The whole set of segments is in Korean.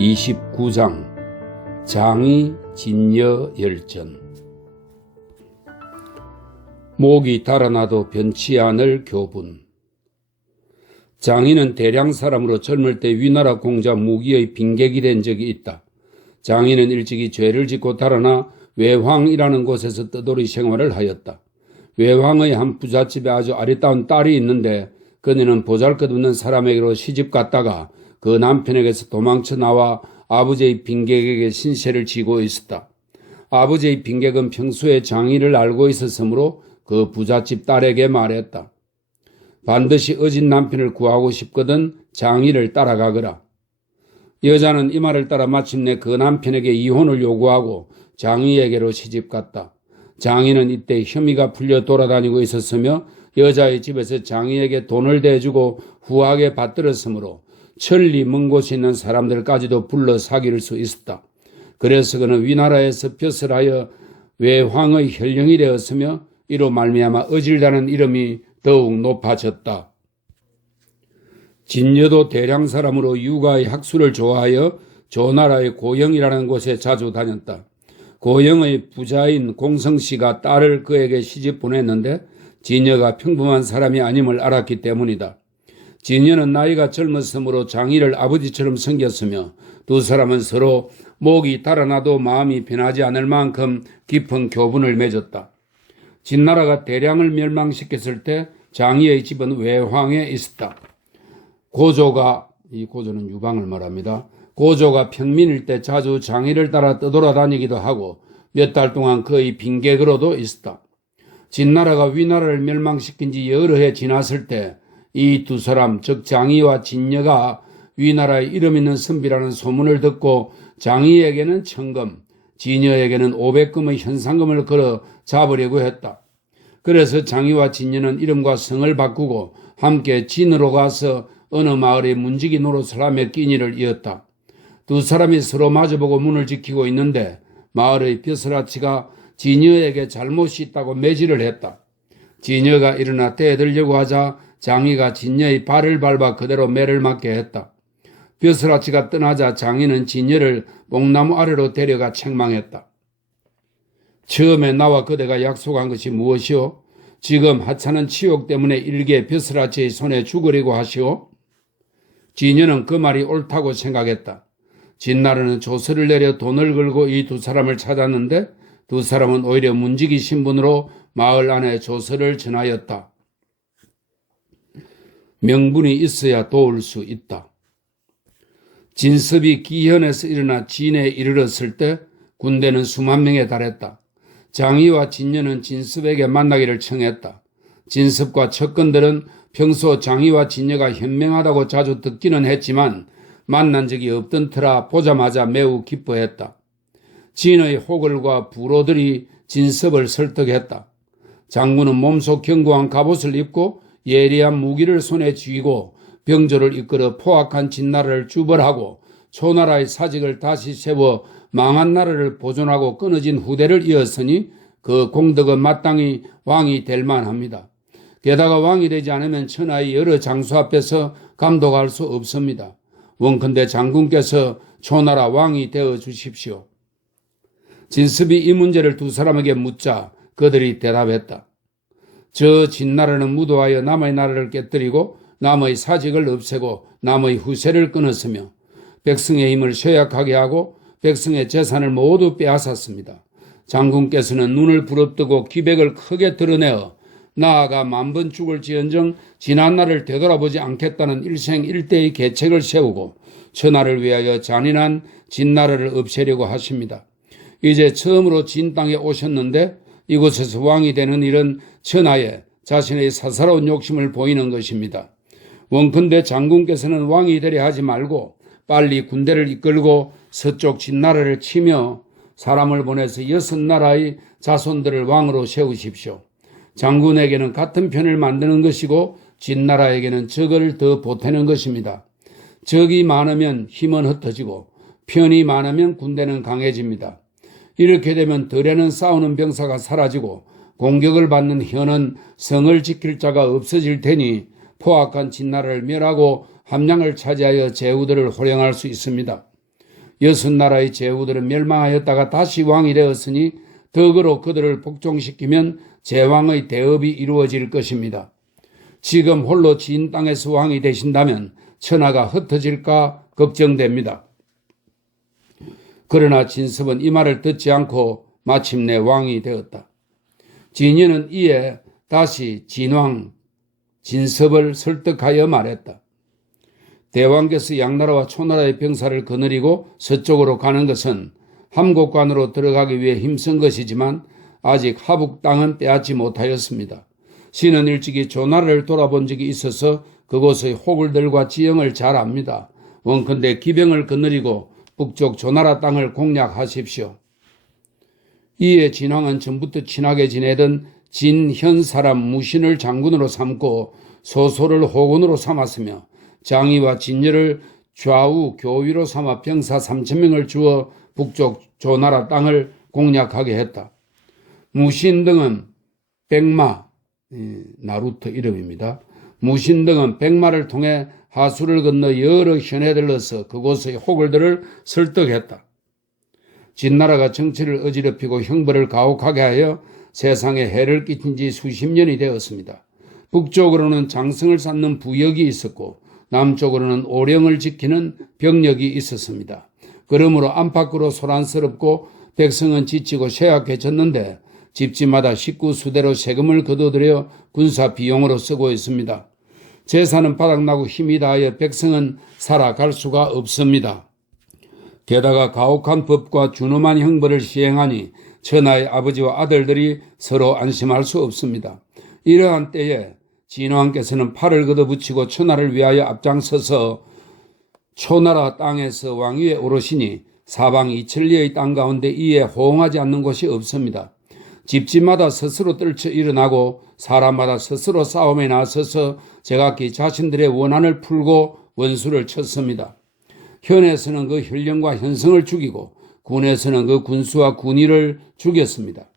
29장 장이 진여 열전. 목이 달아나도 변치 않을 교분. 장이는 대량 사람으로 젊을 때 위나라 공자 무기의 빈객이 된 적이 있다. 장이는 일찍이 죄를 짓고 달아나 외황이라는 곳에서 떠돌이 생활을 하였다. 외황의 한 부잣집에 아주 아리따운 딸이 있는데 그녀는 보잘것없는 사람에게로 시집 갔다가 그 남편에게서 도망쳐 나와 아버지의 빈객에게 신세를 지고 있었다. 아버지의 빈객은 평소에 장이를 알고 있었으므로 그 부잣집 딸에게 말했다. 반드시 어진 남편을 구하고 싶거든 장이를 따라가거라. 여자는 이 말을 따라 마침내 그 남편에게 이혼을 요구하고 장이에게로 시집갔다. 장이는 이때 혐의가 풀려 돌아다니고 있었으며 여자의 집에서 장이에게 돈을 대주고 후하게 받들었으므로 천리 먼 곳에 있는 사람들까지도 불러 사귈 수 있었다. 그래서 그는 위나라에서 벼슬하여 외황의 혈령이 되었으며 이로 말미암아 어질다는 이름이 더욱 높아졌다. 진여도 대량 사람으로 육아의 학술을 좋아하여 조나라의 고영이라는 곳에 자주 다녔다. 고영의 부자인 공성씨가 딸을 그에게 시집 보냈는데 진여가 평범한 사람이 아님을 알았기 때문이다. 진여는 나이가 젊었으므로 장이를 아버지처럼 섬겼으며 두 사람은 서로 목이 달아나도 마음이 변하지 않을 만큼 깊은 교분을 맺었다. 진나라가 대량을 멸망시켰을 때 장이의 집은 외황에 있었다. 이 고조는 유방을 말합니다. 고조가 평민일 때 자주 장이를 따라 떠돌아다니기도 하고 몇 달 동안 그의 빈객으로도 있었다. 진나라가 위나라를 멸망시킨 지 여러 해 지났을 때 이 두 사람, 즉 장이와 진여가 위나라에 이름 있는 선비라는 소문을 듣고 장이에게는 천금, 진여에게는 500금의 현상금을 걸어 잡으려고 했다. 그래서 장이와 진여는 이름과 성을 바꾸고 함께 진으로 가서 어느 마을의 문지기 노릇을 하며 끼니를 이었다. 두 사람이 서로 마주보고 문을 지키고 있는데 마을의 벼슬아치가 진여에게 잘못이 있다고 매질을 했다. 진여가 일어나 떼들려고 하자 장이가 진여의 발을 밟아 그대로 매를 맞게 했다. 벼슬아치가 떠나자 장이는 진여를 뽕나무 아래로 데려가 책망했다. 처음에 나와 그대가 약속한 것이 무엇이오? 지금 하찮은 치욕 때문에 일개 벼슬아치의 손에 죽으려고 하시오? 진여는 그 말이 옳다고 생각했다. 진나라는 조서를 내려 돈을 걸고 이 두 사람을 찾았는데 두 사람은 오히려 문지기 신분으로 마을 안에 조서를 전하였다. 명분이 있어야 도울 수 있다. 진섭이 기현에서 일어나 진에 이르렀을 때 군대는 수만 명에 달했다. 장이와 진여는 진섭에게 만나기를 청했다. 진섭과 척건들은 평소 장이와 진여가 현명하다고 자주 듣기는 했지만 만난 적이 없던 터라 보자마자 매우 기뻐했다. 진의 호걸과 부로들이 진섭을 설득했다. 장군은 몸속 견고한 갑옷을 입고 예리한 무기를 손에 쥐고 병조를 이끌어 포악한 진나라를 주벌하고 초나라의 사직을 다시 세워 망한 나라를 보존하고 끊어진 후대를 이었으니 그 공덕은 마땅히 왕이 될 만합니다. 게다가 왕이 되지 않으면 천하의 여러 장수 앞에서 감독할 수 없습니다. 원컨대 장군께서 초나라 왕이 되어 주십시오. 진섭이 이 문제를 두 사람에게 묻자 그들이 대답했다. 저 진나라는 무도하여 남의 나라를 깨뜨리고 남의 사직을 없애고 남의 후세를 끊었으며 백성의 힘을 쇠약하게 하고 백성의 재산을 모두 빼앗았습니다. 장군께서는 눈을 부릅뜨고 기백을 크게 드러내어 나아가 만번 죽을지언정 지난날을 되돌아보지 않겠다는 일생일대의 계책을 세우고 천하를 위하여 잔인한 진나라를 없애려고 하십니다. 이제 처음으로 진 땅에 오셨는데 이곳에서 왕이 되는 일은 천하에 자신의 사사로운 욕심을 보이는 것입니다. 원컨대 장군께서는 왕이 되려 하지 말고 빨리 군대를 이끌고 서쪽 진나라를 치며 사람을 보내서 6나라의 자손들을 왕으로 세우십시오. 장군에게는 같은 편을 만드는 것이고 진나라에게는 적을 더 보태는 것입니다. 적이 많으면 힘은 흩어지고 편이 많으면 군대는 강해집니다. 이렇게 되면 덜에는 싸우는 병사가 사라지고 공격을 받는 혀는 성을 지킬 자가 없어질 테니 포악한 진나라를 멸하고 함량을 차지하여 제후들을 호령할 수 있습니다. 여섯나라의 제후들은 멸망하였다가 다시 왕이 되었으니 덕으로 그들을 복종시키면 제왕의 대업이 이루어질 것입니다. 지금 홀로 진 땅에서 왕이 되신다면 천하가 흩어질까 걱정됩니다. 그러나 진섭은 이 말을 듣지 않고 마침내 왕이 되었다. 진유는 이에 다시 진왕 진섭을 설득하여 말했다. 대왕께서 양나라와 초나라의 병사를 거느리고 서쪽으로 가는 것은 함곡관으로 들어가기 위해 힘쓴 것이지만 아직 하북 땅은 빼앗지 못하였습니다. 신은 일찍이 조나라를 돌아본 적이 있어서 그곳의 호굴들과 지형을 잘 압니다. 원컨대 기병을 거느리고 북쪽 조나라 땅을 공략하십시오. 이에 진왕은 전부터 친하게 지내던 진현 사람 무신을 장군으로 삼고 소소를 호군으로 삼았으며 장의와 진열을 좌우 교위로 삼아 병사 3,000명을 주어 북쪽 조나라 땅을 공략하게 했다. 무신 등은 백마, 나루토 이름입니다. 무신 등은 백마를 통해 하수를 건너 여러 현에 들러서 그곳의 호굴들을 설득했다. 진나라가 정치를 어지럽히고 형벌을 가혹하게 하여 세상에 해를 끼친 지 수십 년이 되었습니다. 북쪽으로는 장성을 쌓는 부역이 있었고 남쪽으로는 오령을 지키는 병력이 있었습니다. 그러므로 안팎으로 소란스럽고 백성은 지치고 쇠약해졌는데 집집마다 식구 수대로 세금을 거둬들여 군사 비용으로 쓰고 있습니다. 재산은 바닥나고 힘이 다하여 백성은 살아갈 수가 없습니다. 게다가 가혹한 법과 준엄한 형벌을 시행하니 천하의 아버지와 아들들이 서로 안심할 수 없습니다. 이러한 때에 진왕께서는 팔을 걷어붙이고 천하를 위하여 앞장서서 초나라 땅에서 왕위에 오르시니 사방 이천리의 땅 가운데 이에 호응하지 않는 곳이 없습니다. 집집마다 스스로 떨쳐 일어나고 사람마다 스스로 싸움에 나서서 제각기 자신들의 원한을 풀고 원수를 쳤습니다. 현에서는 그 혈령과 현성을 죽이고 군에서는 그 군수와 군의를 죽였습니다.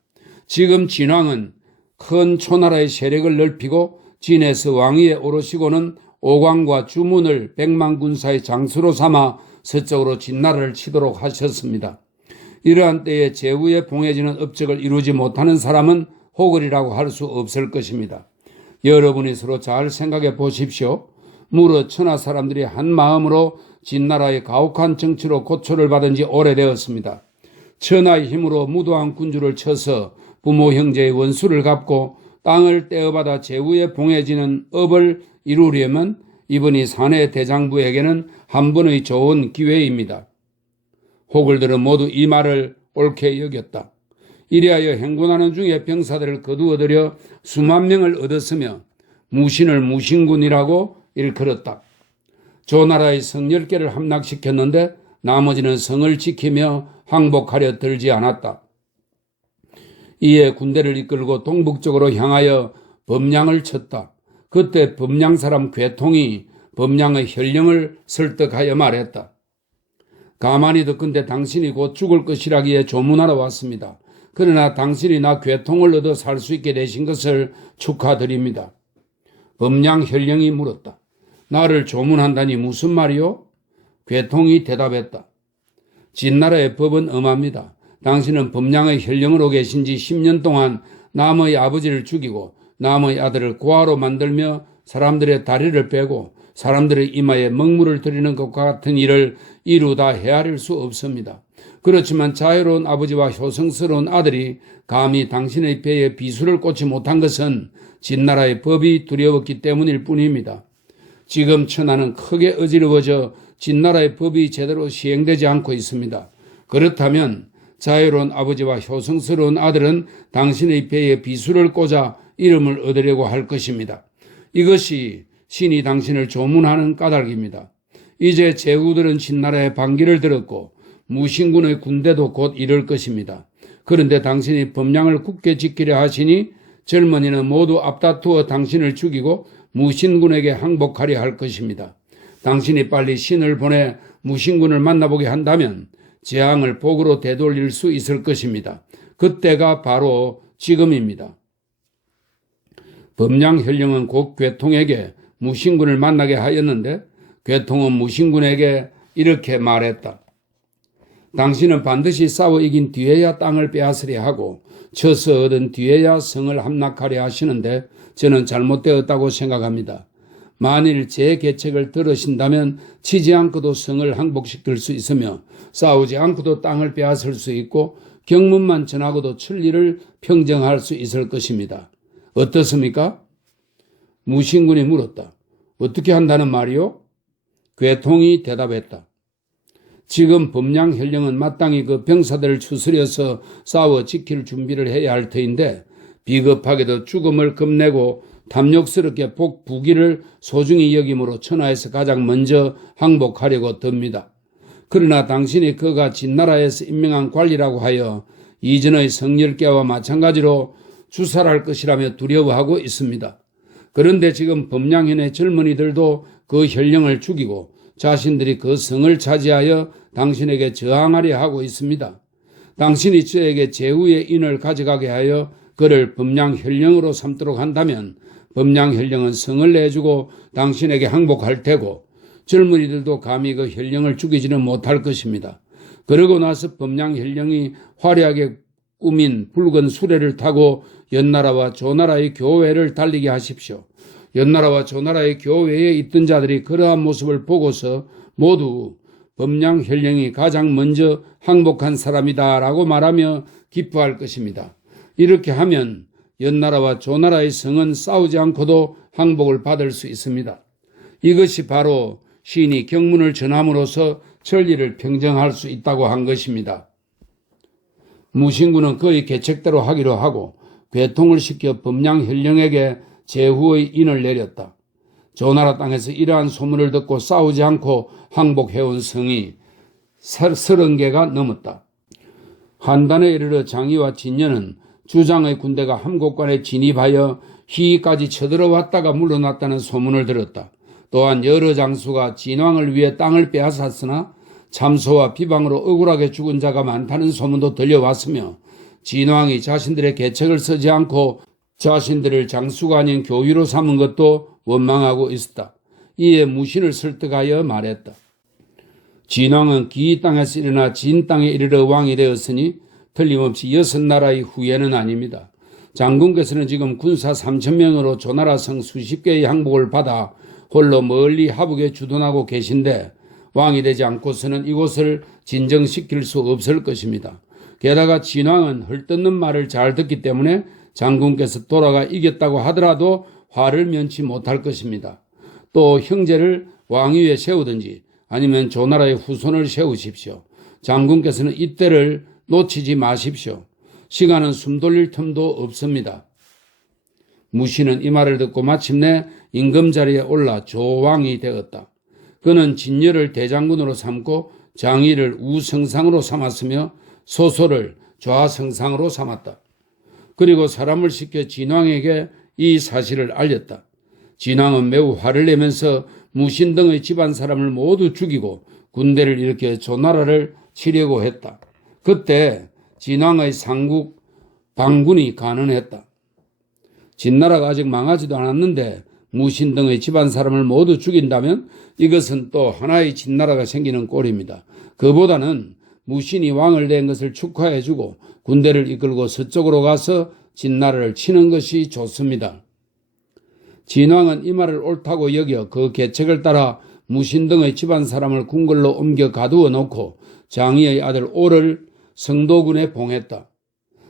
지금 진왕은 큰 초나라의 세력을 넓히고 진에서 왕위에 오르시고는 오광과 주문을 백만군사의 장수로 삼아 서쪽으로 진나라를 치도록 하셨습니다. 이러한 때에 제후에 봉해지는 업적을 이루지 못하는 사람은 호걸이라고 할 수 없을 것입니다. 여러분이 서로 잘 생각해 보십시오. 무릇 천하 사람들이 한 마음으로 진나라의 가혹한 정치로 고초를 받은 지 오래되었습니다. 천하의 힘으로 무도한 군주를 쳐서 부모 형제의 원수를 갚고 땅을 떼어받아 제후에 봉해지는 업을 이루려면 이번이 사내 대장부에게는 한 번의 좋은 기회입니다. 호글들은 모두 이 말을 옳게 여겼다. 이리하여 행군하는 중에 병사들을 거두어들여 수만 명을 얻었으며 무신을 무신군이라고 일컬었다. 조나라의 성 10개를 함락시켰는데 나머지는 성을 지키며 항복하려 들지 않았다. 이에 군대를 이끌고 동북쪽으로 향하여 범량을 쳤다. 그때 범량 사람 괴통이 범량의 혈령을 설득하여 말했다. 가만히 듣건대 당신이 곧 죽을 것이라기에 조문하러 왔습니다. 그러나 당신이 나 괴통을 얻어 살 수 있게 되신 것을 축하드립니다. 범량 혈령이 물었다. 나를 조문한다니 무슨 말이요? 괴통이 대답했다. 진나라의 법은 엄합니다. 당신은 범량의 혈령으로 계신 지 10년 동안 남의 아버지를 죽이고 남의 아들을 고아로 만들며 사람들의 다리를 빼고 사람들의 이마에 먹물을 들이는 것과 같은 일을 이루다 헤아릴 수 없습니다. 그렇지만 자유로운 아버지와 효성스러운 아들이 감히 당신의 배에 비수를 꽂지 못한 것은 진나라의 법이 두려웠기 때문일 뿐입니다. 지금 천하는 크게 어지러워져 진나라의 법이 제대로 시행되지 않고 있습니다. 그렇다면 자유로운 아버지와 효성스러운 아들은 당신의 배에 비수를 꽂아 이름을 얻으려고 할 것입니다. 이것이 신이 당신을 조문하는 까닭입니다. 이제 제후들은 진나라의 반기를 들었고 무신군의 군대도 곧 이를 것입니다. 그런데 당신이 범량을 굳게 지키려 하시니 젊은이는 모두 앞다투어 당신을 죽이고 무신군에게 항복하려 할 것입니다. 당신이 빨리 신을 보내 무신군을 만나보게 한다면 재앙을 복으로 되돌릴 수 있을 것입니다. 그때가 바로 지금입니다. 범량 혈령은 곧 괴통에게 무신군을 만나게 하였는데 괴통은 무신군에게 이렇게 말했다. 당신은 반드시 싸워 이긴 뒤에야 땅을 빼앗으려 하고 쳐서 얻은 뒤에야 성을 함락하려 하시는데 저는 잘못되었다고 생각합니다. 만일 제 계책을 들으신다면 치지 않고도 성을 항복시킬 수 있으며 싸우지 않고도 땅을 빼앗을 수 있고 경문만 전하고도 천리를 평정할 수 있을 것입니다. 어떻습니까? 무신군이 물었다. 어떻게 한다는 말이요? 괴통이 대답했다. 지금 범량현령은 마땅히 그 병사들을 추스려서 싸워 지킬 준비를 해야 할 터인데 비겁하게도 죽음을 겁내고 탐욕스럽게 복부기를 소중히 여김으로 천하에서 가장 먼저 항복하려고 듭니다. 그러나 당신이 그가 진나라에서 임명한 관리라고 하여 이전의 성열계와 마찬가지로 주살할 것이라며 두려워하고 있습니다. 그런데 지금 범량현의 젊은이들도 그 현령을 죽이고 자신들이 그 성을 차지하여 당신에게 저항하려 하고 있습니다. 당신이 저에게 제후의 인을 가져가게 하여 그를 범량현령으로 삼도록 한다면 범량현령은 성을 내주고 당신에게 항복할 테고 젊은이들도 감히 그 현령을 죽이지는 못할 것입니다. 그러고 나서 범량현령이 화려하게 꾸민 붉은 수레를 타고 연나라와 조나라의 교회를 달리게 하십시오. 연나라와 조나라의 교회에 있던 자들이 그러한 모습을 보고서 모두 범량현령이 가장 먼저 항복한 사람이다라고 말하며 기뻐할 것입니다. 이렇게 하면 연나라와 조나라의 성은 싸우지 않고도 항복을 받을 수 있습니다. 이것이 바로 시인이 경문을 전함으로써 천리를 평정할 수 있다고 한 것입니다. 무신군은 그의 계책대로 하기로 하고 괴통을 시켜 범량현령에게 제후의 인을 내렸다. 조나라 땅에서 이러한 소문을 듣고 싸우지 않고 항복해온 성이 30개가 넘었다. 한단에 이르러 장의와 진녀는 주장의 군대가 함곡관에 진입하여 희까지 쳐들어왔다가 물러났다는 소문을 들었다. 또한 여러 장수가 진왕을 위해 땅을 빼앗았으나 참소와 비방으로 억울하게 죽은 자가 많다는 소문도 들려왔으며 진왕이 자신들의 계책을 쓰지 않고 자신들을 장수가 아닌 교유로 삼은 것도 원망하고 있었다. 이에 무신을 설득하여 말했다. 진왕은 기 땅에서 일어나 진 땅에 이르러 왕이 되었으니 틀림없이 6나라의 후예는 아닙니다. 장군께서는 지금 군사 3,000명으로 조나라 성 수십 개의 항복을 받아 홀로 멀리 하북에 주둔하고 계신데 왕이 되지 않고서는 이곳을 진정시킬 수 없을 것입니다. 게다가 진왕은 헐뜯는 말을 잘 듣기 때문에 장군께서 돌아가 이겼다고 하더라도 화를 면치 못할 것입니다. 또 형제를 왕위에 세우든지 아니면 조나라의 후손을 세우십시오. 장군께서는 이때를 놓치지 마십시오. 시간은 숨 돌릴 틈도 없습니다. 무신은 이 말을 듣고 마침내 임금자리에 올라 조왕이 되었다. 그는 진녀를 대장군으로 삼고 장의를 우성상으로 삼았으며 소소를 좌성상으로 삼았다. 그리고 사람을 시켜 진왕에게 이 사실을 알렸다. 진왕은 매우 화를 내면서 무신 등의 집안 사람을 모두 죽이고 군대를 일으켜 조나라를 치려고 했다. 그때 진왕의 상국 방군이 간언했다. 진나라가 아직 망하지도 않았는데 무신 등의 집안 사람을 모두 죽인다면 이것은 또 하나의 진나라가 생기는 꼴입니다. 그보다는 무신이 왕을 낸 것을 축하해주고 군대를 이끌고 서쪽으로 가서 진나라를 치는 것이 좋습니다. 진왕은 이 말을 옳다고 여겨 그 계책을 따라 무신 등의 집안 사람을 궁궐로 옮겨 가두어 놓고 장의의 아들 오를 성도군에 봉했다.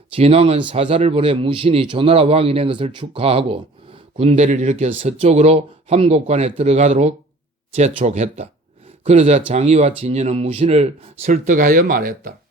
진왕은 사자를 보내 무신이 조나라 왕이 된 것을 축하하고 군대를 일으켜 서쪽으로 함곡관에 들어가도록 재촉했다. 그러자 장의와 진녀는 무신을 설득하여 말했다.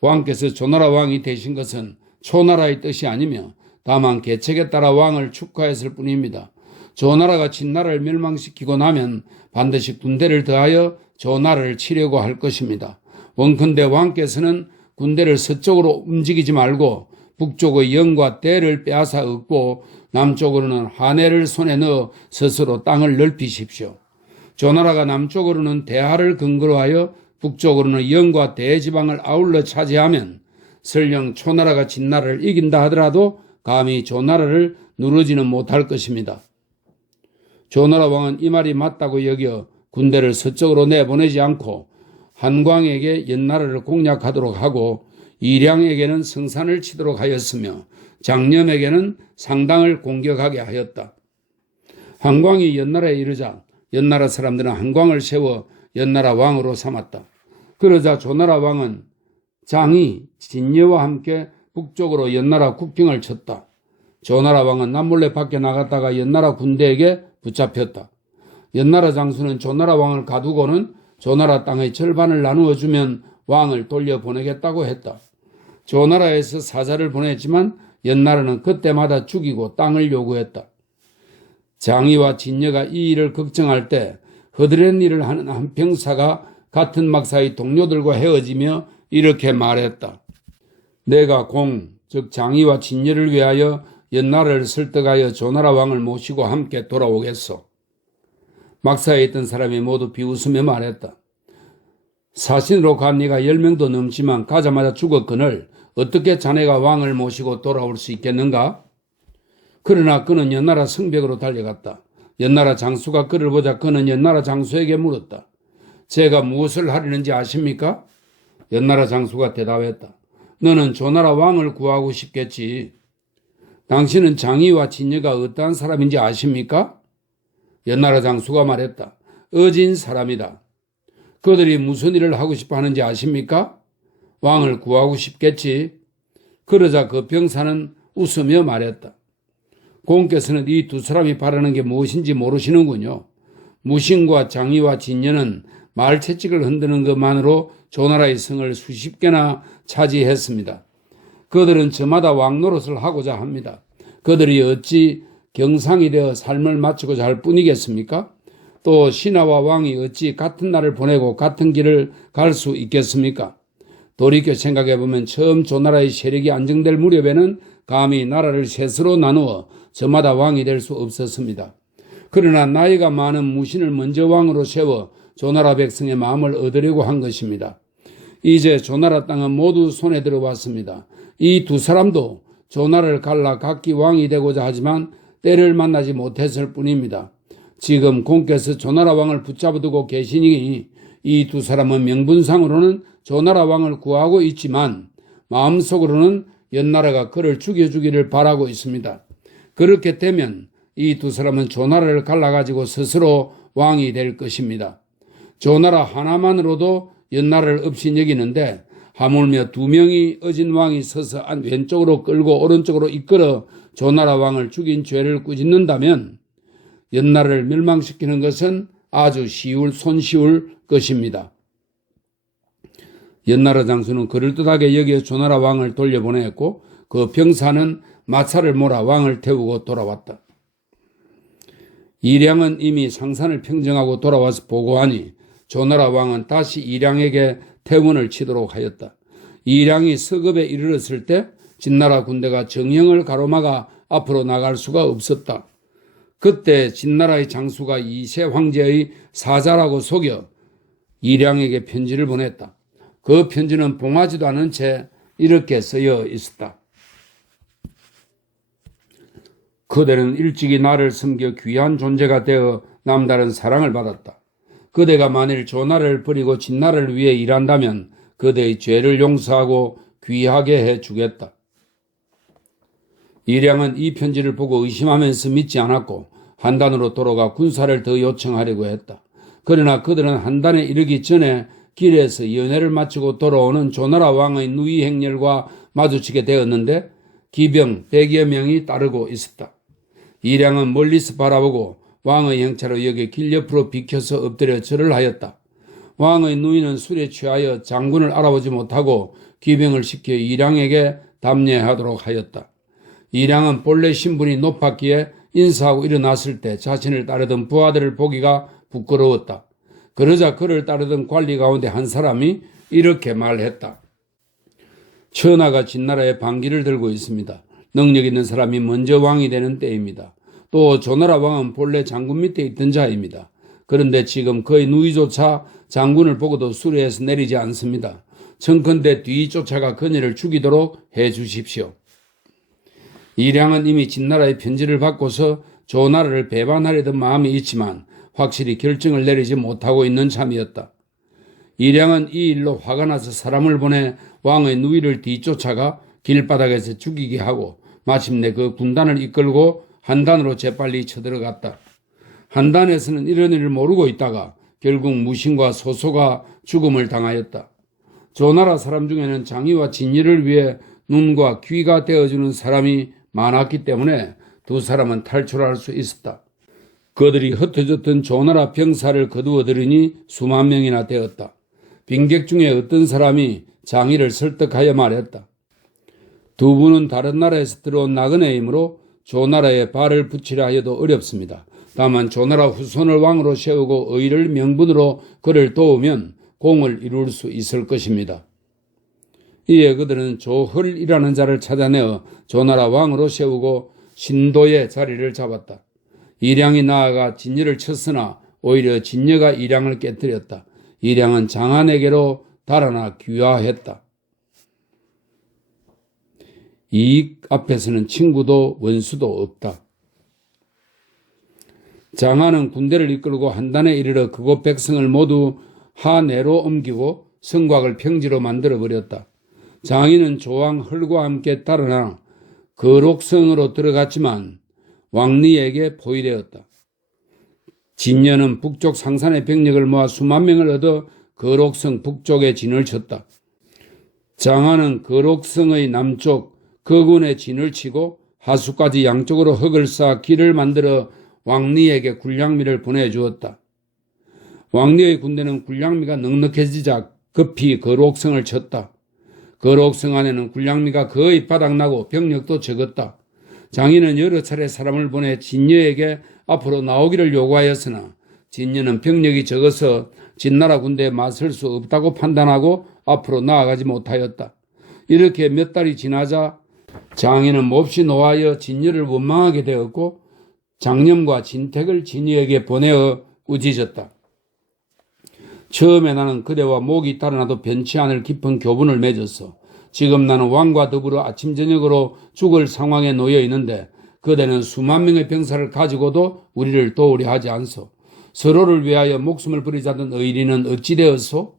왕께서 조나라 왕이 되신 것은 초나라의 뜻이 아니며 다만 계책에 따라 왕을 축하했을 뿐입니다. 조나라가 진나라를 멸망시키고 나면 반드시 군대를 더하여 조나라를 치려고 할 것입니다. 원컨대 왕께서는 군대를 서쪽으로 움직이지 말고 북쪽의 영과 대를 빼앗아 얻고 남쪽으로는 하내를 손에 넣어 스스로 땅을 넓히십시오. 조나라가 남쪽으로는 대하를 근거로 하여 북쪽으로는 영과 대 지방을 아울러 차지하면 설령 초나라가 진나라를 이긴다 하더라도 감히 조나라를 누르지는 못할 것입니다. 조나라 왕은 이 말이 맞다고 여겨 군대를 서쪽으로 내보내지 않고 한광에게 연나라를 공략하도록 하고 이량에게는 성산을 치도록 하였으며 장념에게는 상당을 공격하게 하였다. 한광이 연나라에 이르자 연나라 사람들은 한광을 세워 연나라 왕으로 삼았다. 그러자 조나라 왕은 장이 진녀와 함께 북쪽으로 연나라 국경을 쳤다. 조나라 왕은 남몰래 밖에 나갔다가 연나라 군대에게 붙잡혔다. 연나라 장수는 조나라 왕을 가두고는 조나라 땅의 절반을 나누어 주면 왕을 돌려보내겠다고 했다. 조나라에서 사자를 보냈지만 연나라는 그때마다 죽이고 땅을 요구했다. 장이와 진녀가 이 일을 걱정할 때 허드렛 일을 하는 한 병사가 같은 막사의 동료들과 헤어지며 이렇게 말했다. 내가 즉 장이와 진녀를 위하여 연나라를 설득하여 조나라 왕을 모시고 함께 돌아오겠소. 막사에 있던 사람이 모두 비웃으며 말했다. 사신으로 간 네가 10명도 넘지만 가자마자 죽었거늘 어떻게 자네가 왕을 모시고 돌아올 수 있겠는가? 그러나 그는 연나라 성벽으로 달려갔다. 연나라 장수가 그를 보자 그는 연나라 장수에게 물었다. 제가 무엇을 하려는지 아십니까? 연나라 장수가 대답했다. 너는 조나라 왕을 구하고 싶겠지. 당신은 장이와 진녀가 어떠한 사람인지 아십니까? 연나라 장수가 말했다. 어진 사람이다. 그들이 무슨 일을 하고 싶어 하는지 아십니까? 왕을 구하고 싶겠지. 그러자 그 병사는 웃으며 말했다. 공께서는 이 두 사람이 바라는 게 무엇인지 모르시는군요. 무신과 장이와 진녀는 말채찍을 흔드는 것만으로 조나라의 성을 수십 개나 차지했습니다. 그들은 저마다 왕 노릇을 하고자 합니다. 그들이 어찌 경상이 되어 삶을 마치고자 할 뿐이겠습니까? 또 신하와 왕이 어찌 같은 날을 보내고 같은 길을 갈 수 있겠습니까? 돌이켜 생각해보면 처음 조나라의 세력이 안정될 무렵에는 감히 나라를 셋으로 나누어 저마다 왕이 될 수 없었습니다. 그러나 나이가 많은 무신을 먼저 왕으로 세워 조나라 백성의 마음을 얻으려고 한 것입니다. 이제 조나라 땅은 모두 손에 들어왔습니다. 이 두 사람도 조나라를 갈라 각기 왕이 되고자 하지만 때를 만나지 못했을 뿐입니다. 지금 공께서 조나라 왕을 붙잡아두고 계시니 이 두 사람은 명분상으로는 조나라 왕을 구하고 있지만 마음속으로는 연나라가 그를 죽여주기를 바라고 있습니다. 그렇게 되면 이 두 사람은 조나라를 갈라가지고 스스로 왕이 될 것입니다. 조나라 하나만으로도 연나라를 없인 여기는데 하물며 2명이 어진 왕이 서서 왼쪽으로 끌고 오른쪽으로 이끌어 조나라 왕을 죽인 죄를 꾸짖는다면 연나라를 멸망시키는 것은 아주 손쉬울 것입니다. 연나라 장수는 그럴듯하게 여기에 조나라 왕을 돌려보냈고 그 병사는 마차를 몰아 왕을 태우고 돌아왔다. 이량은 이미 상산을 평정하고 돌아와서 보고하니 조나라 왕은 다시 이량에게 태문을 치도록 하였다. 이량이 서급에 이르렀을 때 진나라 군대가 정령을 가로막아 앞으로 나갈 수가 없었다. 그때 진나라의 장수가 이세 황제의 사자라고 속여 이량에게 편지를 보냈다. 그 편지는 봉하지도 않은 채 이렇게 쓰여 있었다. 그대는 일찍이 나를 섬겨 귀한 존재가 되어 남다른 사랑을 받았다. 그대가 만일 조나라를 버리고 진나라를 위해 일한다면 그대의 죄를 용서하고 귀하게 해주겠다. 이량은 이 편지를 보고 의심하면서 믿지 않았고 한단으로 돌아가 군사를 더 요청하려고 했다. 그러나 그들은 한단에 이르기 전에 길에서 연회를 마치고 돌아오는 조나라 왕의 누이 행렬과 마주치게 되었는데 기병 100여 명이 따르고 있었다. 이량은 멀리서 바라보고 왕의 행차로 여기 길 옆으로 비켜서 엎드려 절을 하였다. 왕의 누이는 술에 취하여 장군을 알아보지 못하고 기병을 시켜 이량에게 답례하도록 하였다. 이량은 본래 신분이 높았기에 인사하고 일어났을 때 자신을 따르던 부하들을 보기가 부끄러웠다. 그러자 그를 따르던 관리 가운데 한 사람이 이렇게 말했다. 천하가 진나라에 반기를 들고 있습니다. 능력 있는 사람이 먼저 왕이 되는 때입니다. 또 조나라 왕은 본래 장군 밑에 있던 자입니다. 그런데 지금 그의 누이조차 장군을 보고도 수레에서 내리지 않습니다. 청컨대 뒤쫓아가 그녀를 죽이도록 해 주십시오. 이량은 이미 진나라의 편지를 받고서 조나라를 배반하려던 마음이 있지만 확실히 결정을 내리지 못하고 있는 참이었다. 이량은 이 일로 화가 나서 사람을 보내 왕의 누이를 뒤쫓아가 길바닥에서 죽이게 하고 마침내 그 군단을 이끌고 한단으로 재빨리 쳐들어갔다. 한단에서는 이런 일을 모르고 있다가 결국 무신과 소소가 죽음을 당하였다. 조나라 사람 중에는 장의와 진리를 위해 눈과 귀가 되어주는 사람이 많았기 때문에 두 사람은 탈출할 수 있었다. 그들이 흩어졌던 조나라 병사를 거두어 들으니 수만 명이나 되었다. 빈객 중에 어떤 사람이 장의를 설득하여 말했다. 두 분은 다른 나라에서 들어온 나그네이므로 조나라에 발을 붙이려 하여도 어렵습니다. 다만 조나라 후손을 왕으로 세우고 의를 명분으로 그를 도우면 공을 이룰 수 있을 것입니다. 이에 그들은 조헐이라는 자를 찾아내어 조나라 왕으로 세우고 신도의 자리를 잡았다. 이량이 나아가 진여를 쳤으나 오히려 진여가 이량을 깨뜨렸다. 이량은 장안에게로 달아나 귀화했다. 이익 앞에서는 친구도 원수도 없다. 장안은 군대를 이끌고 한단에 이르러 그곳 백성을 모두 하내로 옮기고 성곽을 평지로 만들어버렸다. 장인은 조왕 헐과 함께 달아나 거록성으로 들어갔지만 왕리에게 포위되었다. 진여는 북쪽 상산의 병력을 모아 수만 명을 얻어 거록성 북쪽에 진을 쳤다. 장안은 거록성의 남쪽 거군에 진을 치고 하수까지 양쪽으로 흙을 쌓아 길을 만들어 왕리에게 군량미를 보내주었다. 왕리의 군대는 군량미가 넉넉해지자 급히 거록성을 쳤다. 거록성 안에는 군량미가 거의 바닥나고 병력도 적었다. 장인은 여러 차례 사람을 보내 진여에게 앞으로 나오기를 요구하였으나 진여는 병력이 적어서 진나라 군대에 맞설 수 없다고 판단하고 앞으로 나아가지 못하였다. 이렇게 몇 달이 지나자 장인은 몹시 노하여 진여를 원망하게 되었고 장념과 진택을 진여에게 보내어 꾸짖었다. 처음에 나는 그대와 목이 달아나도 변치 않을 깊은 교분을 맺었어. 지금 나는 왕과 더불어 아침 저녁으로 죽을 상황에 놓여 있는데 그대는 수만 명의 병사를 가지고도 우리를 도우려 하지 않소. 서로를 위하여 목숨을 버리자던 의리는 어찌 되었소?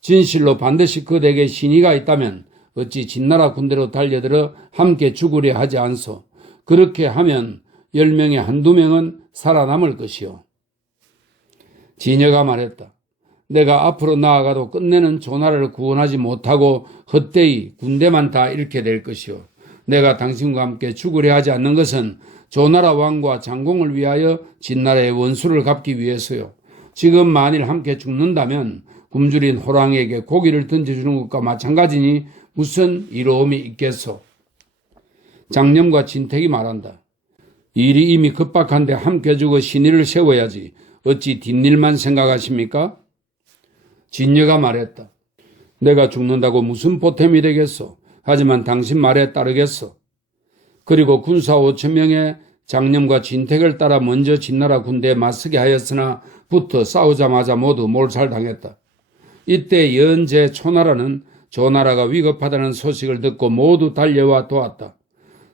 진실로 반드시 그대에게 신의가 있다면 어찌 진나라 군대로 달려들어 함께 죽으려 하지 않소. 그렇게 하면 10명에 한두 명은 살아남을 것이오. 진여가 말했다. 내가 앞으로 나아가도 끝내는 조나라를 구원하지 못하고 헛되이 군대만 다 잃게 될 것이오. 내가 당신과 함께 죽으려 하지 않는 것은 조나라 왕과 장공을 위하여 진나라의 원수를 갚기 위해서요. 지금 만일 함께 죽는다면 굶주린 호랑이에게 고기를 던져주는 것과 마찬가지니 무슨 이로움이 있겠소. 장념과 진택이 말한다. 일이 이미 급박한데 함께 죽어 신의를 세워야지 어찌 뒷일만 생각하십니까? 진여가 말했다. 내가 죽는다고 무슨 보탬이 되겠소. 하지만 당신 말에 따르겠소. 그리고 군사 5,000명의 장념과 진택을 따라 먼저 진나라 군대에 맞서게 하였으나 붙어 싸우자마자 모두 몰살당했다. 이때 연제 초나라는 조나라가 위급하다는 소식을 듣고 모두 달려와 도왔다.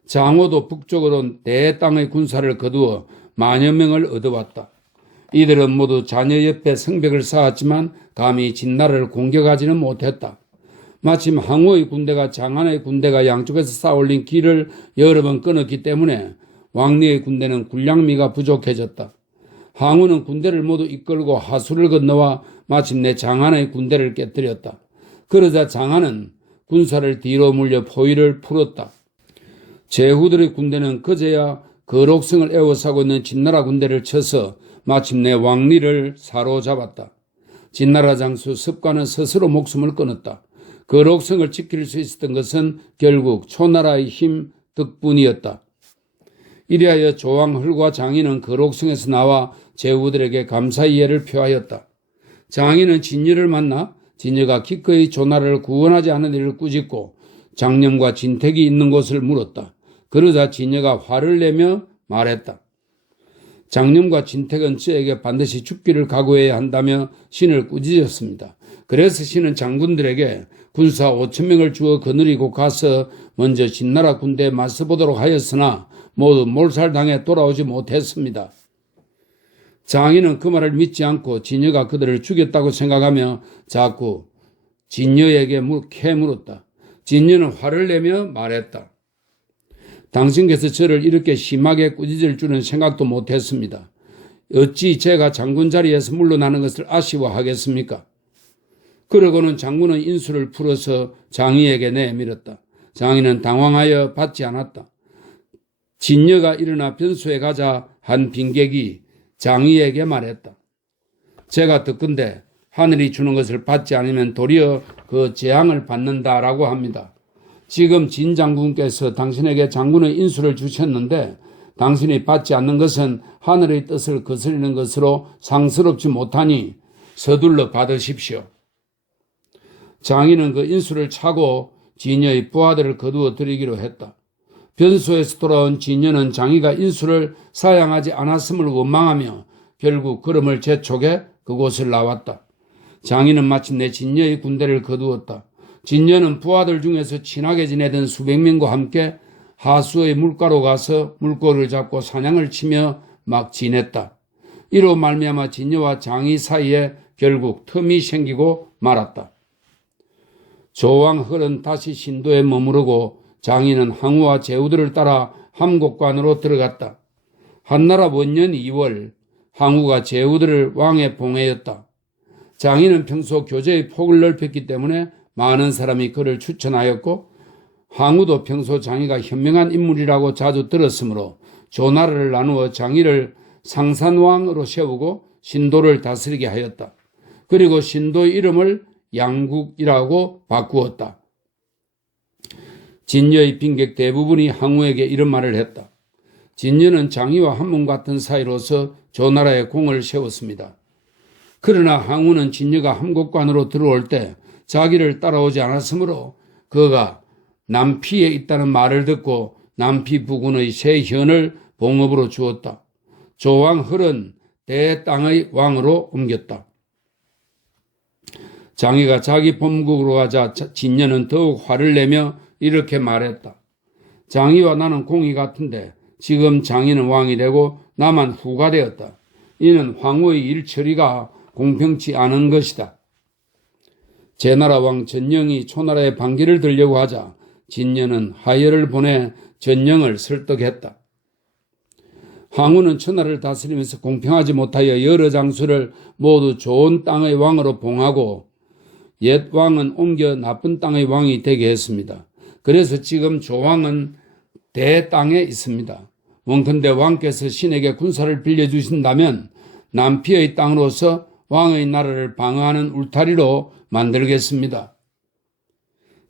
장호도 북쪽으로 대 땅의 군사를 거두어 만여 명을 얻어왔다. 이들은 모두 자녀 옆에 성벽을 쌓았지만 감히 진나라를 공격하지는 못했다. 마침 항우의 군대가 장안의 군대가 양쪽에서 쌓아올린 길을 여러 번 끊었기 때문에 왕리의 군대는 군량미가 부족해졌다. 항우는 군대를 모두 이끌고 하수를 건너와 마침내 장안의 군대를 깨뜨렸다. 그러자 장안은 군사를 뒤로 물려 포위를 풀었다. 제후들의 군대는 그제야 거록성을 에워싸고 있는 진나라 군대를 쳐서 마침내 왕리를 사로잡았다. 진나라 장수 습관은 스스로 목숨을 끊었다. 거록성을 지킬 수 있었던 것은 결국 초나라의 힘 덕분이었다. 이리하여 조왕 헐과 장인은 거록성에서 나와 제후들에게 감사의 예를 표하였다. 장인은 진여를 만나 진여가 기꺼이 조나라를 구원하지 않은 일을 꾸짖고 장념과 진택이 있는 곳을 물었다. 그러자 진여가 화를 내며 말했다. 장념과 진택은 저에게 반드시 죽기를 각오해야 한다며 신을 꾸짖었습니다. 그래서 신은 장군들에게 군사 5,000명을 주어 거느리고 가서 먼저 진나라 군대에 맞서보도록 하였으나 모두 몰살당해 돌아오지 못했습니다. 장인은 그 말을 믿지 않고 진여가 그들을 죽였다고 생각하며 자꾸 진여에게 물었다. 진여는 화를 내며 말했다. 당신께서 저를 이렇게 심하게 꾸짖을 줄은 생각도 못했습니다. 어찌 제가 장군 자리에서 물러나는 것을 아쉬워하겠습니까? 그러고는 장군은 인수를 풀어서 장의에게 내밀었다. 장의는 당황하여 받지 않았다. 진여가 일어나 변소에 가자 한 빈객이 장의에게 말했다. 제가 듣건대 하늘이 주는 것을 받지 않으면 도리어 그 재앙을 받는다라고 합니다. 지금 진 장군께서 당신에게 장군의 인수를 주셨는데 당신이 받지 않는 것은 하늘의 뜻을 거스리는 것으로 상스럽지 못하니 서둘러 받으십시오. 장인은 그 인수를 차고 진여의 부하들을 거두어 들이기로 했다. 변소에서 돌아온 진여는 장이가 인수를 사양하지 않았음을 원망하며 결국 걸음을 재촉해 그곳을 나왔다. 장인은 마침내 진여의 군대를 거두었다. 진여는 부하들 중에서 친하게 지내던 수백 명과 함께 하수의 물가로 가서 물고기를 잡고 사냥을 치며 막 지냈다. 이로 말미암아 진여와 장이 사이에 결국 틈이 생기고 말았다. 조왕헐은 다시 신도에 머무르고 장인은 항우와 제후들을 따라 함곡관으로 들어갔다. 한나라 원년 2월 항우가 제후들을 왕에 봉해였다. 장인은 평소 교제의 폭을 넓혔기 때문에 많은 사람이 그를 추천하였고 항우도 평소 장이가 현명한 인물이라고 자주 들었으므로 조나라를 나누어 장이를 상산왕으로 세우고 신도를 다스리게 하였다. 그리고 신도의 이름을 양국이라고 바꾸었다. 진여의 빈객 대부분이 항우에게 이런 말을 했다. 진여는 장이와 한몸 같은 사이로서 조나라에 공을 세웠습니다. 그러나 항우는 진여가 함곡관으로 들어올 때 자기를 따라오지 않았으므로 그가 남피에 있다는 말을 듣고 남피 부군의 세 현을 봉업으로 주었다. 조왕헐은 대땅의 왕으로 옮겼다. 장이가 자기 본국으로 가자 진여는 더욱 화를 내며 이렇게 말했다. 장이와 나는 공이 같은데 지금 장이는 왕이 되고 나만 후가 되었다. 이는 황후의 일처리가 공평치 않은 것이다. 제나라 왕 전영이 초나라에 반기를 들려고 하자 진여는 하열을 보내 전영을 설득했다. 항우는 천하를 다스리면서 공평하지 못하여 여러 장수를 모두 좋은 땅의 왕으로 봉하고 옛 왕은 옮겨 나쁜 땅의 왕이 되게 했습니다. 그래서 지금 조왕은 대땅에 있습니다. 원컨대 왕께서 신에게 군사를 빌려주신다면 남피의 땅으로서 왕의 나라를 방어하는 울타리로 만들겠습니다.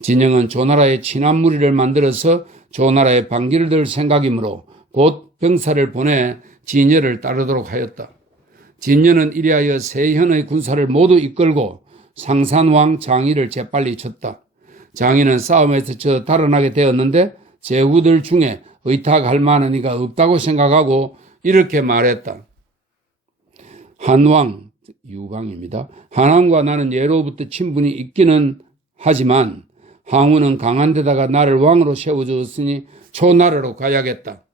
진영은 조나라의 친한 무리를 만들어서 조나라의 반기를 들 생각이므로 곧 병사를 보내 진여를 따르도록 하였다. 진여는 이리하여 세 현의 군사를 모두 이끌고 상산왕 장이를 재빨리 쳤다. 장이는 싸움에서 달아나게 되었는데 제후들 중에 의탁할 만한 이가 없다고 생각하고 이렇게 말했다. 한왕, 유광입니다. 한왕과 나는 예로부터 친분이 있기는 하지만 항우는 강한 데다가 나를 왕으로 세워주었으니 초나라로 가야겠다.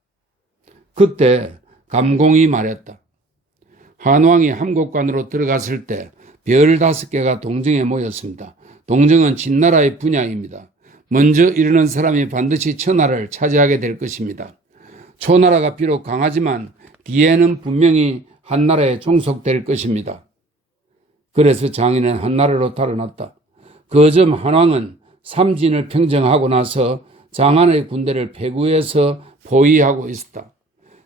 그때 감공이 말했다. 한왕이 함곡관으로 들어갔을 때 별 5개가 동정에 모였습니다. 동정은 진나라의 분야입니다. 먼저 이르는 사람이 반드시 천하를 차지하게 될 것입니다. 초나라가 비록 강하지만 뒤에는 분명히 한나라에 종속될 것입니다. 그래서 장인은 한나라로 달아났다. 그 점 한왕은 삼진을 평정하고 나서 장안의 군대를 배구해서 포위하고 있었다.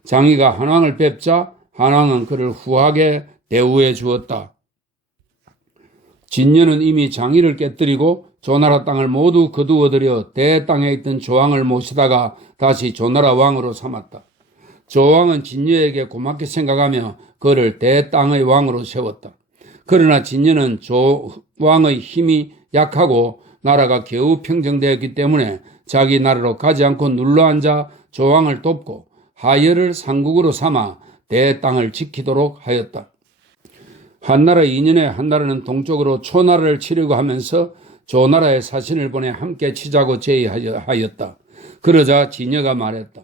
장이가 한왕을 뵙자 한왕은 그를 후하게 대우해 주었다. 진여는 이미 장이를 깨뜨리고 조나라 땅을 모두 거두어들여 대땅에 있던 조왕을 모시다가 다시 조나라 왕으로 삼았다. 조왕은 진여에게 고맙게 생각하며 그를 대땅의 왕으로 세웠다. 그러나 진여는 조왕의 힘이 약하고 나라가 겨우 평정되었기 때문에 자기 나라로 가지 않고 눌러앉아 조왕을 돕고 하열을 상국으로 삼아 대땅을 지키도록 하였다. 한나라 2년에 한나라는 동쪽으로 초나라를 치려고 하면서 조나라에 사신을 보내 함께 치자고 제의하였다. 그러자 진여가 말했다.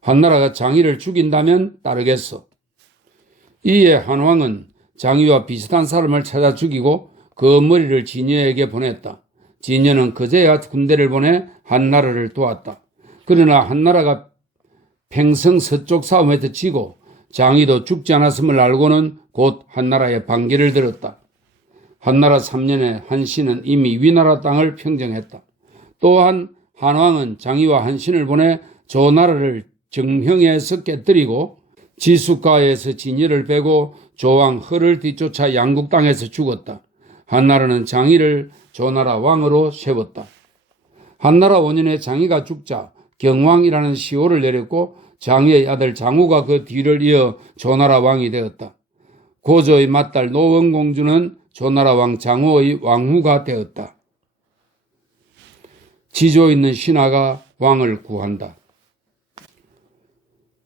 한나라가 장이를 죽인다면 따르겠소. 이에 한왕은 장위와 비슷한 사람을 찾아 죽이고 그 머리를 진여에게 보냈다. 진여는 그제야 군대를 보내 한나라를 도왔다. 그러나 한나라가 팽성 서쪽 싸움에서 지고 장위도 죽지 않았음을 알고는 곧 한나라의 반기를 들었다. 한나라 3년에 한신은 이미 위나라 땅을 평정했다. 또한 한왕은 장위와 한신을 보내 조나라를 정형에서 깨뜨리고 지숫가에서 진여를 빼고 조왕 허를 뒤쫓아 양국 땅에서 죽었다. 한나라는 장위를 조나라 왕으로 세웠다. 한나라 5년에 장위가 죽자 경왕이라는 시호를 내렸고 장위의 아들 장후가 그 뒤를 이어 조나라 왕이 되었다. 고조의 맏딸 노원공주는 조나라 왕 장후의 왕후가 되었다. 지조 있는 신하가 왕을 구한다.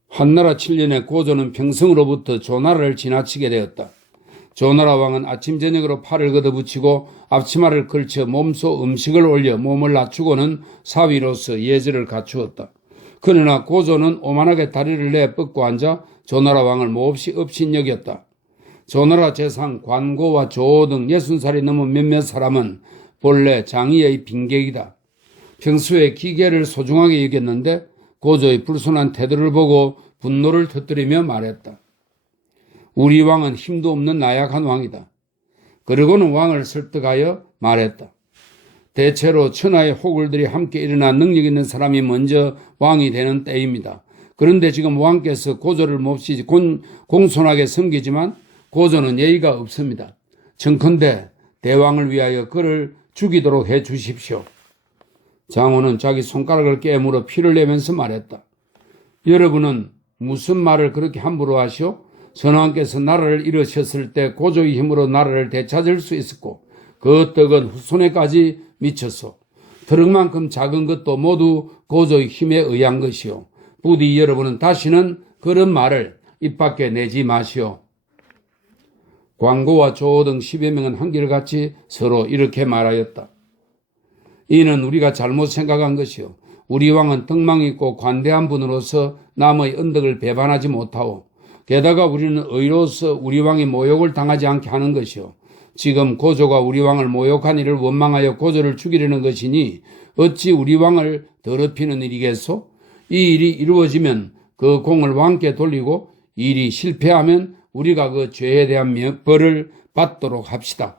한나라 7년에 고조는 평성으로부터 조나라를 지나치게 되었다. 조나라 왕은 아침 저녁으로 팔을 걷어붙이고 앞치마를 걸쳐 몸소 음식을 올려 몸을 낮추고는 사위로서 예절을 갖추었다. 그러나 고조는 오만하게 다리를 내 뻗고 앉아 조나라 왕을 몹시 업신여겼다. 조나라 재상 관고와 조호 등 60살이 넘은 몇몇 사람은 본래 장위의 빈객이다. 평소에 기계를 소중하게 여겼는데 고조의 불순한 태도를 보고 분노를 터뜨리며 말했다. 우리 왕은 힘도 없는 나약한 왕이다. 그러고는 왕을 설득하여 말했다. 대체로 천하의 호굴들이 함께 일어나 능력 있는 사람이 먼저 왕이 되는 때입니다. 그런데 지금 왕께서 고조를 몹시 공손하게 섬기지만 고조는 예의가 없습니다. 청컨대 대왕을 위하여 그를 죽이도록 해 주십시오. 장후는 자기 손가락을 깨물어 피를 내면서 말했다. 여러분은 무슨 말을 그렇게 함부로 하시오? 선왕께서 나라를 잃으셨을 때 고조의 힘으로 나라를 되찾을 수 있었고 그 떡은 후손에까지 미쳤소. 드럭만큼 작은 것도 모두 고조의 힘에 의한 것이오. 부디 여러분은 다시는 그런 말을 입 밖에 내지 마시오. 관고와 조호 등 10여 명은 한결같이 서로 이렇게 말하였다. 이는 우리가 잘못 생각한 것이오. 우리 왕은 덕망 있고 관대한 분으로서 남의 언덕을 배반하지 못하오. 게다가 우리는 의로서 우리 왕이 모욕을 당하지 않게 하는 것이오. 지금 고조가 우리 왕을 모욕한 일을 원망하여 고조를 죽이려는 것이니 어찌 우리 왕을 더럽히는 일이겠소? 이 일이 이루어지면 그 공을 왕께 돌리고 일이 실패하면 우리가 그 죄에 대한 벌을 받도록 합시다.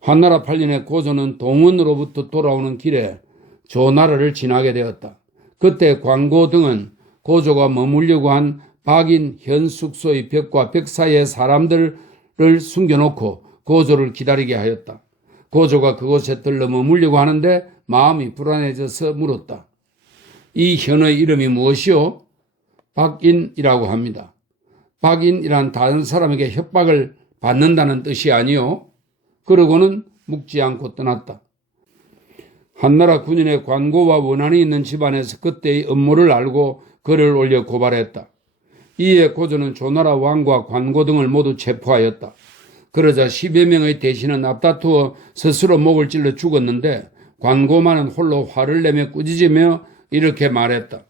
한나라 8년에 고조는 동원으로부터 돌아오는 길에 조나라를 지나게 되었다. 그때 관고 등은 고조가 머물려고 한 박인 현 숙소의 벽과 벽 사이에 사람들을 숨겨놓고 고조를 기다리게 하였다. 고조가 그곳에 들러 머물려고 하는데 마음이 불안해져서 물었다. 이 현의 이름이 무엇이오? 박인이라고 합니다. 박인이란 다른 사람에게 협박을 받는다는 뜻이 아니오. 그러고는 묵지 않고 떠났다. 한나라 9년에 관고와 원한이 있는 집안에서 그때의 음모를 알고 글을 올려 고발했다. 이에 고조는 조나라 왕과 관고 등을 모두 체포하였다. 그러자 10여 명의 대신은 앞다투어 스스로 목을 찔러 죽었는데 관고만은 홀로 화를 내며 꾸짖으며 이렇게 말했다.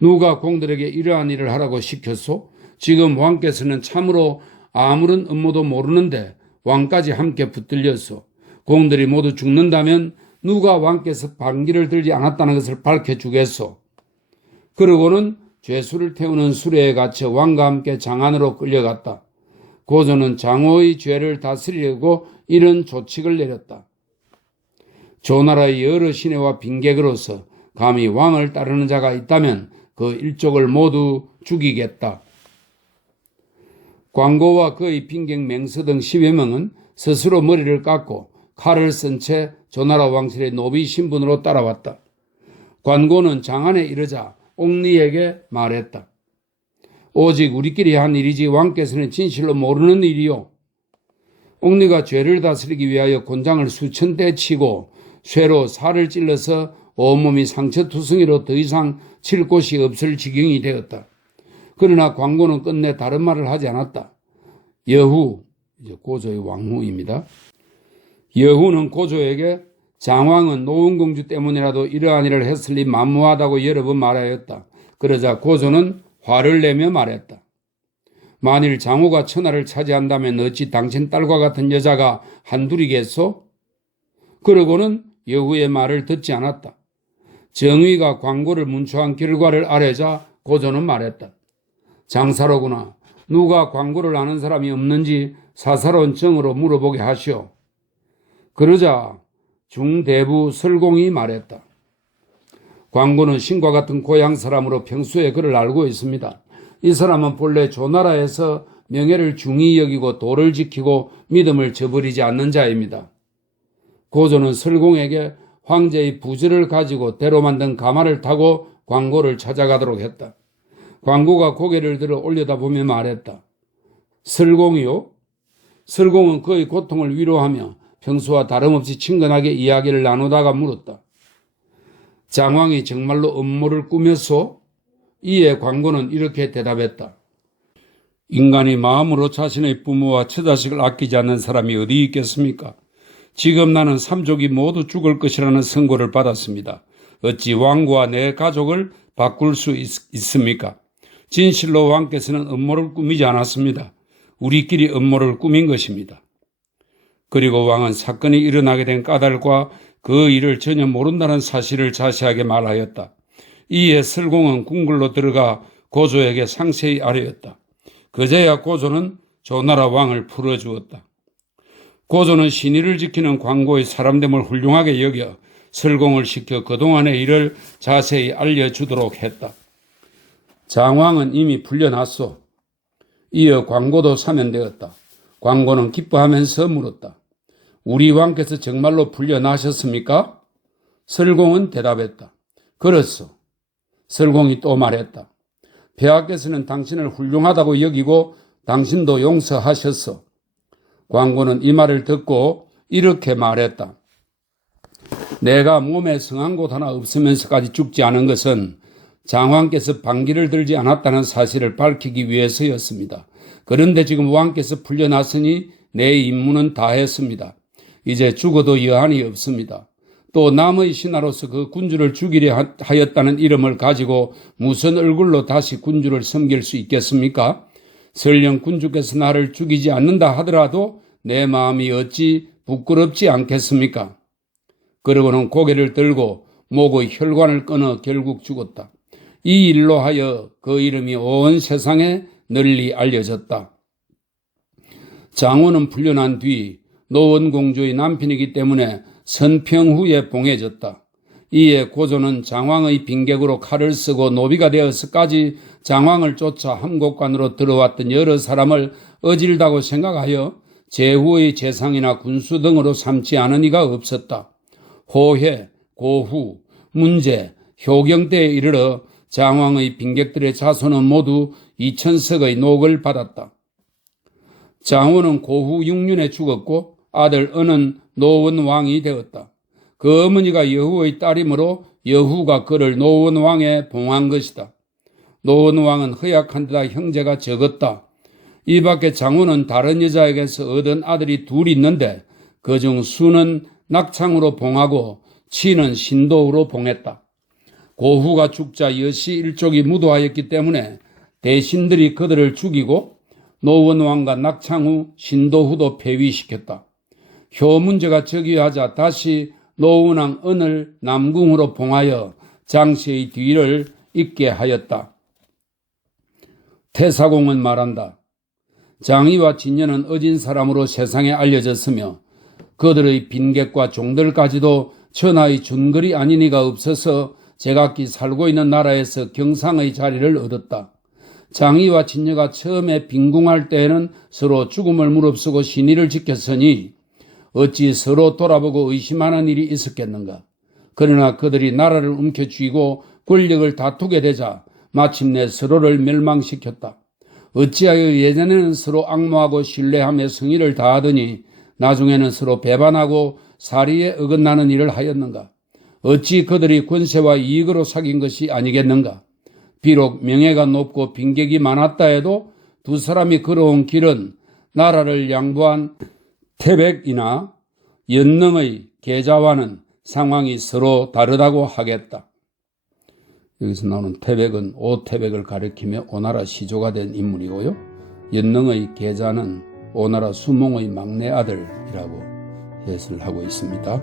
누가 공들에게 이러한 일을 하라고 시켰소? 지금 왕께서는 참으로 아무런 음모도 모르는데 왕까지 함께 붙들렸소. 공들이 모두 죽는다면 누가 왕께서 반기를 들지 않았다는 것을 밝혀주겠소. 그러고는 죄수를 태우는 수레에 갇혀 왕과 함께 장안으로 끌려갔다. 고조는 장호의 죄를 다스리려고 이런 조칙을 내렸다. 조나라의 여러 시내와 빈객으로서 감히 왕을 따르는 자가 있다면 그 일족을 모두 죽이겠다. 관고와 그의 빈객 맹서 등 10여 명은 스스로 머리를 깎고 칼을 쓴 채 조나라 왕실의 노비 신분으로 따라왔다. 관고는 장안에 이르자 옥리에게 말했다. 오직 우리끼리 한 일이지 왕께서는 진실로 모르는 일이요. 옥리가 죄를 다스리기 위하여 곤장을 수천 대 치고 쇠로 살을 찔러서 온몸이 상처투성이로 더 이상 칠 곳이 없을 지경이 되었다. 그러나 관고는 끝내 다른 말을 하지 않았다. 여후, 이제 고조의 왕후입니다. 여후는 고조에게 장왕은 노원공주 때문이라도 이러한 일을 했으니 만무하다고 여러 번 말하였다. 그러자 고조는 화를 내며 말했다. 만일 장호가 천하를 차지한다면 어찌 당신 딸과 같은 여자가 한둘이겠소? 그러고는 여후의 말을 듣지 않았다. 정의가 광고를 문초한 결과를 아뢰자 고조는 말했다. 장사로구나. 누가 광고를 아는 사람이 없는지 사사로운 정으로 물어보게 하시오. 그러자 중대부 설공이 말했다. 광고는 신과 같은 고향 사람으로 평소에 그를 알고 있습니다. 이 사람은 본래 조나라에서 명예를 중히 여기고 도를 지키고 믿음을 저버리지 않는 자입니다. 고조는 설공에게 황제의 부지를 가지고 대로 만든 가마를 타고 광고를 찾아가도록 했다. 광고가 고개를 들어 올려다보며 말했다. 설공이요? 설공은 그의 고통을 위로하며 평소와 다름없이 친근하게 이야기를 나누다가 물었다. 장왕이 정말로 음모를 꾸몄소? 이에 광고는 이렇게 대답했다. 인간이 마음으로 자신의 부모와 처자식을 아끼지 않는 사람이 어디 있겠습니까? 지금 나는 삼족이 모두 죽을 것이라는 선고를 받았습니다. 어찌 왕과 내 가족을 바꿀 수 있습니까? 진실로 왕께서는 음모를 꾸미지 않았습니다. 우리끼리 음모를 꾸민 것입니다. 그리고 왕은 사건이 일어나게 된 까닭과 그 일을 전혀 모른다는 사실을 자세하게 말하였다. 이에 설공은 궁궐로 들어가 고조에게 상세히 아뢰었다. 그제야 고조는 조나라 왕을 풀어주었다. 고조는 신의를 지키는 광고의 사람됨을 훌륭하게 여겨 설공을 시켜 그동안의 일을 자세히 알려주도록 했다. 장왕은 이미 풀려났소. 이어 광고도 사면되었다. 광고는 기뻐하면서 물었다. 우리 왕께서 정말로 풀려나셨습니까? 설공은 대답했다. 그렇소. 설공이 또 말했다. 폐하께서는 당신을 훌륭하다고 여기고 당신도 용서하셨소. 광고는 이 말을 듣고 이렇게 말했다. 내가 몸에 성한 곳 하나 없으면서까지 죽지 않은 것은 장왕께서 반기를 들지 않았다는 사실을 밝히기 위해서였습니다. 그런데 지금 왕께서 풀려났으니 내 임무는 다했습니다. 이제 죽어도 여한이 없습니다. 또 남의 신하로서 그 군주를 죽이려 하였다는 이름을 가지고 무슨 얼굴로 다시 군주를 섬길 수 있겠습니까? 설령 군주께서 나를 죽이지 않는다 하더라도 내 마음이 어찌 부끄럽지 않겠습니까? 그러고는 고개를 들고 목의 혈관을 끊어 결국 죽었다. 이 일로 하여 그 이름이 온 세상에 널리 알려졌다. 장호는 풀려난 뒤 노원공주의 남편이기 때문에 선평 후에 봉해졌다. 이에 고조는 장왕의 빈객으로 칼을 쓰고 노비가 되어서까지 장왕을 쫓아 함곡관으로 들어왔던 여러 사람을 어질다고 생각하여 제후의 재상이나 군수 등으로 삼지 않은 이가 없었다. 호해, 고후, 문제, 효경 때에 이르러 장왕의 빈객들의 자손은 모두 2000석의 녹을 받았다. 장호는 고후 6년에 죽었고 아들 은은 노원왕이 되었다. 그 어머니가 여후의 딸이므로 여후가 그를 노원왕에 봉한 것이다. 노원왕은 허약한 데다 형제가 적었다. 이 밖에 장호는 다른 여자에게서 얻은 아들이 둘 있는데 그중 수는 낙창으로 봉하고 치는 신도후로 봉했다. 고후가 죽자 여시 일족이 무도하였기 때문에 대신들이 그들을 죽이고 노원왕과 낙창후, 신도후도 폐위시켰다. 효 문제가 즉위하자 다시 노원왕 은을 남궁으로 봉하여 장씨의 뒤를 잇게 하였다. 태사공은 말한다. 장의와 진녀는 어진 사람으로 세상에 알려졌으며 그들의 빈객과 종들까지도 천하의 준거리 아닌 이가 없어서 제각기 살고 있는 나라에서 경상의 자리를 얻었다. 장의와 진녀가 처음에 빈궁할 때에는 서로 죽음을 무릅쓰고 신의를 지켰으니 어찌 서로 돌아보고 의심하는 일이 있었겠는가. 그러나 그들이 나라를 움켜쥐고 권력을 다투게 되자 마침내 서로를 멸망시켰다. 어찌하여 예전에는 서로 악모하고 신뢰하며 성의를 다하더니 나중에는 서로 배반하고 사리에 어긋나는 일을 하였는가. 어찌 그들이 권세와 이익으로 사귄 것이 아니겠는가. 비록 명예가 높고 빈객이 많았다 해도 두 사람이 걸어온 길은 나라를 양보한 태백이나 연능의 계자와는 상황이 서로 다르다고 하겠다. 여기서 나오는 태백은 오태백을 가리키며 오나라 시조가 된 인물이고요. 연능의 계자는 오나라 수몽의 막내 아들이라고 해설하고 있습니다.